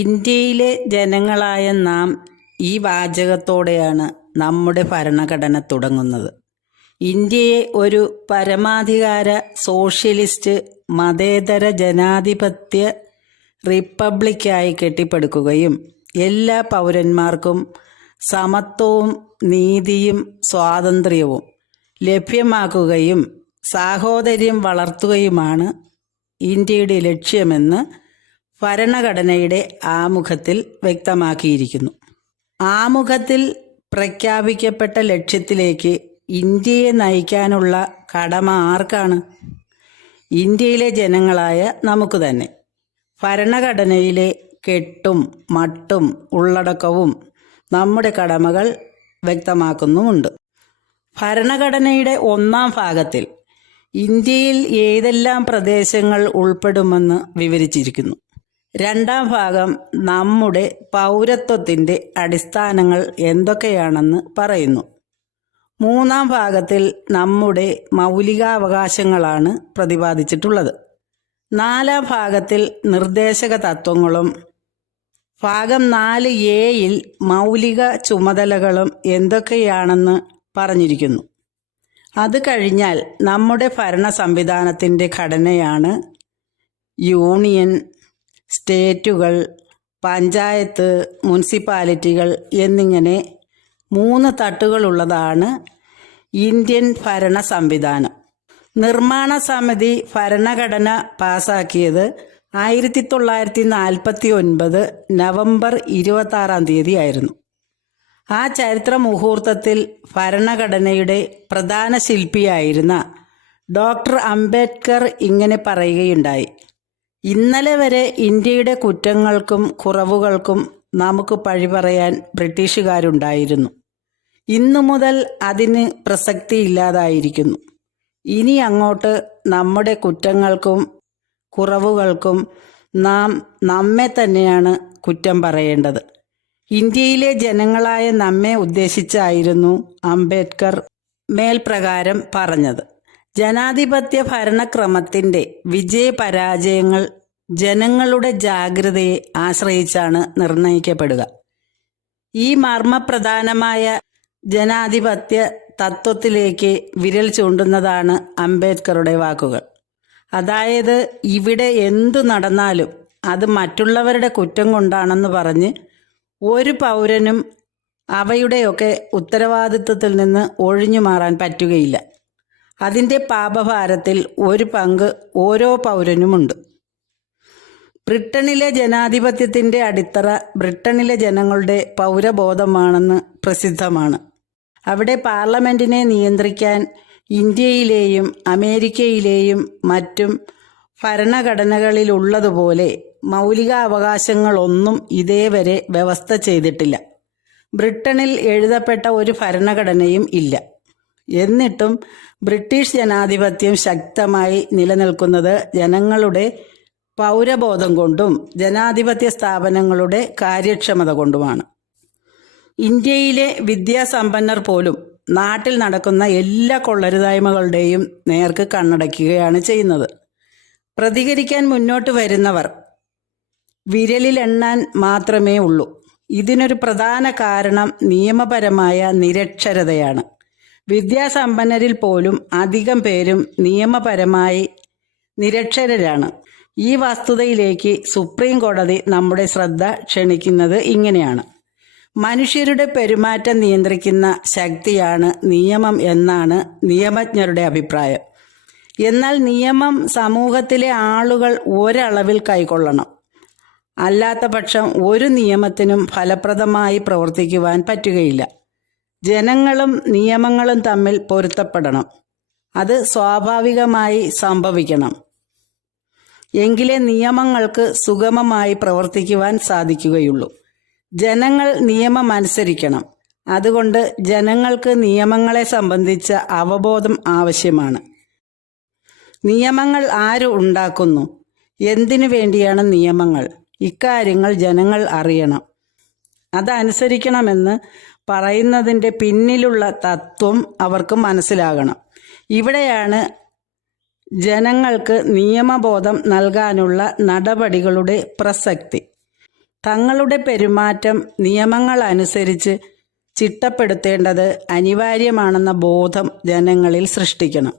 ഇന്ത്യയിലെ ജനങ്ങളായ നാം ഈ വാചകത്തോടെയാണ് നമ്മുടെ ഭരണഘടന തുടങ്ങുന്നത്. ഇന്ത്യയെ ഒരു പരമാധികാര സോഷ്യലിസ്റ്റ് മതേതര ജനാധിപത്യ റിപ്പബ്ലിക്കായി കെട്ടിപ്പടുക്കുകയും എല്ലാ പൗരന്മാർക്കും സമത്വവും നീതിയും സ്വാതന്ത്ര്യവും ലഭ്യമാക്കുകയും സാഹോദര്യം വളർത്തുകയുമാണ് ഇന്ത്യയുടെ ലക്ഷ്യമെന്ന് ഭരണഘടനയുടെ ആമുഖത്തിൽ വ്യക്തമാക്കിയിരിക്കുന്നു. ആമുഖത്തിൽ പ്രഖ്യാപിക്കപ്പെട്ട ലക്ഷ്യത്തിലേക്ക് ഇന്ത്യയെ നയിക്കാനുള്ള കടമ ആർക്കാണ്? ഇന്ത്യയിലെ ജനങ്ങളായ നമുക്ക് തന്നെ. ഭരണഘടനയിലെ കെട്ടും മട്ടും ഉള്ളടക്കവും നമ്മുടെ കടമകൾ വ്യക്തമാക്കുന്നുമുണ്ട്. ഭരണഘടനയുടെ 1-ാം ഭാഗത്തിൽ ഇന്ത്യയിൽ ഏതെല്ലാം പ്രദേശങ്ങൾ ഉൾപ്പെടുമെന്ന് വിവരിച്ചിരിക്കുന്നു. 2-ാം ഭാഗം നമ്മുടെ പൗരത്വത്തിൻ്റെ അടിസ്ഥാനങ്ങൾ എന്തൊക്കെയാണെന്ന് പറയുന്നു. 3-ാം ഭാഗത്തിൽ നമ്മുടെ മൗലികാവകാശങ്ങളാണ് പ്രതിപാദിച്ചിട്ടുള്ളത്. 4-ാം ഭാഗത്തിൽ നിർദ്ദേശക തത്വങ്ങളും ഭാഗം 4A-യിൽ മൗലിക ചുമതലകളും എന്തൊക്കെയാണെന്ന് പറഞ്ഞിരിക്കുന്നു. അത് കഴിഞ്ഞാൽ നമ്മുടെ ഭരണ സംവിധാനത്തിൻ്റെ ഘടനയാണ് യൂണിയൻ, സ്റ്റേറ്റുകൾ, പഞ്ചായത്ത്, മുനിസിപ്പാലിറ്റികൾ എന്നിങ്ങനെ 3 തട്ടുകളുള്ളതാണ് ഇന്ത്യൻ ഭരണ സംവിധാനം. നിർമ്മാണ സമിതി ഭരണഘടന പാസാക്കിയത് 1949 നവംബർ 26-ാം തീയതി ആയിരുന്നു. ആ ചരിത്ര മുഹൂർത്തത്തിൽ ഭരണഘടനയുടെ പ്രധാന ശില്പിയായിരുന്ന ഡോക്ടർ അംബേദ്കർ ഇങ്ങനെ പറയുകയുണ്ടായി: ഇന്നലെ വരെ ഇന്ത്യയുടെ കുറ്റങ്ങൾക്കും കുറവുകൾക്കും നമുക്ക് പഴി പറയാൻ ബ്രിട്ടീഷുകാരുണ്ടായിരുന്നു. ഇന്നു മുതൽ അതിന് പ്രസക്തിയില്ലാതായിരിക്കുന്നു. ഇനി അങ്ങോട്ട് നമ്മുടെ കുറ്റങ്ങൾക്കും കുറവുകൾക്കും നാം നമ്മെ തന്നെയാണ് കുറ്റം പറയേണ്ടത്. ഇന്ത്യയിലെ ജനങ്ങളായ നമ്മെ ഉദ്ദേശിച്ചായിരുന്നു അംബേദ്കർ മേൽപ്രകാരം പറഞ്ഞത്. ജനാധിപത്യ ഭരണക്രമത്തിൻ്റെ വിജയപരാജയങ്ങൾ ജനങ്ങളുടെ ജാഗ്രതയെ ആശ്രയിച്ചാണ് നിർണയിക്കപ്പെടുക. ഈ മർമ്മപ്രധാനമായ ജനാധിപത്യ തത്വത്തിലേക്ക് വിരൽ ചൂണ്ടുന്നതാണ് അംബേദ്കറുടെ വാക്കുകൾ. അതായത്, ഇവിടെ എന്തു നടന്നാലും അത് മറ്റുള്ളവരുടെ കുറ്റം കൊണ്ടാണെന്ന് പറഞ്ഞ് ഒരു പൗരനും അവയുടെയൊക്കെ ഉത്തരവാദിത്വത്തിൽ നിന്ന് ഒഴിഞ്ഞു മാറാൻ പറ്റുകയില്ല. അതിൻ്റെ പാപഭാരത്തിൽ ഒരു പങ്ക് ഓരോ പൗരനുമുണ്ട്. ബ്രിട്ടനിലെ ജനാധിപത്യത്തിൻ്റെ അടിത്തറ ബ്രിട്ടനിലെ ജനങ്ങളുടെ പൗരബോധമാണെന്ന് പ്രസിദ്ധമാണ്. അവിടെ പാർലമെൻറ്റിനെ നിയന്ത്രിക്കാൻ ഇന്ത്യയിലെയും അമേരിക്കയിലെയും മറ്റും ഭരണഘടനകളിലുള്ളതുപോലെ മൗലികാവകാശങ്ങളൊന്നും ഇതേവരെ വ്യവസ്ഥ ചെയ്തിട്ടില്ല. ബ്രിട്ടനിൽ എഴുതപ്പെട്ട ഒരു ഭരണഘടനയും ഇല്ല. എന്നിട്ടും ബ്രിട്ടീഷ് ജനാധിപത്യം ശക്തമായി നിലനിൽക്കുന്നത് ജനങ്ങളുടെ പൗരബോധം കൊണ്ടും ജനാധിപത്യ സ്ഥാപനങ്ങളുടെ കാര്യക്ഷമത കൊണ്ടുമാണ്. ഇന്ത്യയിലെ വിദ്യാസമ്പന്നർ പോലും നാട്ടിൽ നടക്കുന്ന എല്ലാ കൊള്ളരുതായ്മകളുടെയും നേർക്ക് കണ്ണടയ്ക്കുകയാണ് ചെയ്യുന്നത്. പ്രതികരിക്കാൻ മുന്നോട്ട് വരുന്നവർ വിരലിലെണ്ണാൻ മാത്രമേ ഉള്ളൂ. ഇതിനൊരു പ്രധാന കാരണം നിയമപരമായ നിരക്ഷരതയാണ്. വിദ്യാസമ്പന്നരിൽ പോലും അധികം പേരും നിയമപരമായി നിരക്ഷരരാണ്. ഈ വസ്തുതയിലേക്ക് സുപ്രീം കോടതി നമ്മുടെ ശ്രദ്ധ ക്ഷണിക്കുന്നത് ഇങ്ങനെയാണ്: മനുഷ്യരുടെ പെരുമാറ്റം നിയന്ത്രിക്കുന്ന ശക്തിയാണ് നിയമം എന്നാണ് നിയമജ്ഞരുടെ അഭിപ്രായം. എന്നാൽ നിയമം സമൂഹത്തിലെ ആളുകൾ ഒരളവിൽ കൈക്കൊള്ളണം. അല്ലാത്ത പക്ഷം ഒരു നിയമത്തിനും ഫലപ്രദമായി പ്രവർത്തിക്കുവാൻ പറ്റുകയില്ല. ജനങ്ങളും നിയമങ്ങളും തമ്മിൽ പൊരുത്തപ്പെടണം. അത് സ്വാഭാവികമായി സംഭവിക്കണം. എങ്കിലേ നിയമങ്ങൾക്ക് സുഗമമായി പ്രവർത്തിക്കുവാൻ സാധിക്കുകയുള്ളൂ. ജനങ്ങൾ നിയമം അനുസരിക്കണം. അതുകൊണ്ട് ജനങ്ങൾക്ക് നിയമങ്ങളെ സംബന്ധിച്ച അവബോധം ആവശ്യമാണ്. നിയമങ്ങൾ ആര് ഉണ്ടാക്കുന്നു? എന്തിനു വേണ്ടിയാണ് നിയമങ്ങൾ? ഇക്കാര്യങ്ങൾ ജനങ്ങൾ അറിയണം. അതനുസരിക്കണമെന്ന് പറയുന്നതിൻ്റെ പിന്നിലുള്ള തത്വം അവർക്ക് മനസ്സിലാകണം. ഇവിടെയാണ് ജനങ്ങൾക്ക് നിയമബോധം നൽകാനുള്ള നടപടികളുടെ പ്രസക്തി. തങ്ങളുടെ പെരുമാറ്റം നിയമങ്ങൾ അനുസരിച്ച് ചിട്ടപ്പെടുത്തേണ്ടത് അനിവാര്യമാണെന്ന ബോധം ജനങ്ങളിൽ സൃഷ്ടിക്കണം.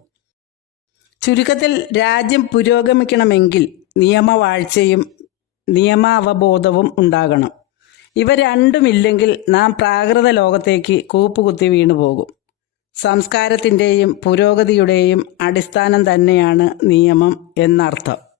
ചുരുക്കത്തിൽ, രാജ്യം പുരോഗമിക്കണമെങ്കിൽ നിയമവാഴ്ചയും നിയമാവബോധവും ഉണ്ടാകണം. ഇവ രണ്ടുമില്ലെങ്കിൽ നാം പ്രാകൃത ലോകത്തേക്ക് കൂപ്പുകുത്തി വീണുപോകും. സംസ്കാരത്തിൻ്റെയും പുരോഗതിയുടെയും അടിസ്ഥാനം തന്നെയാണ് നിയമം എന്നർത്ഥം.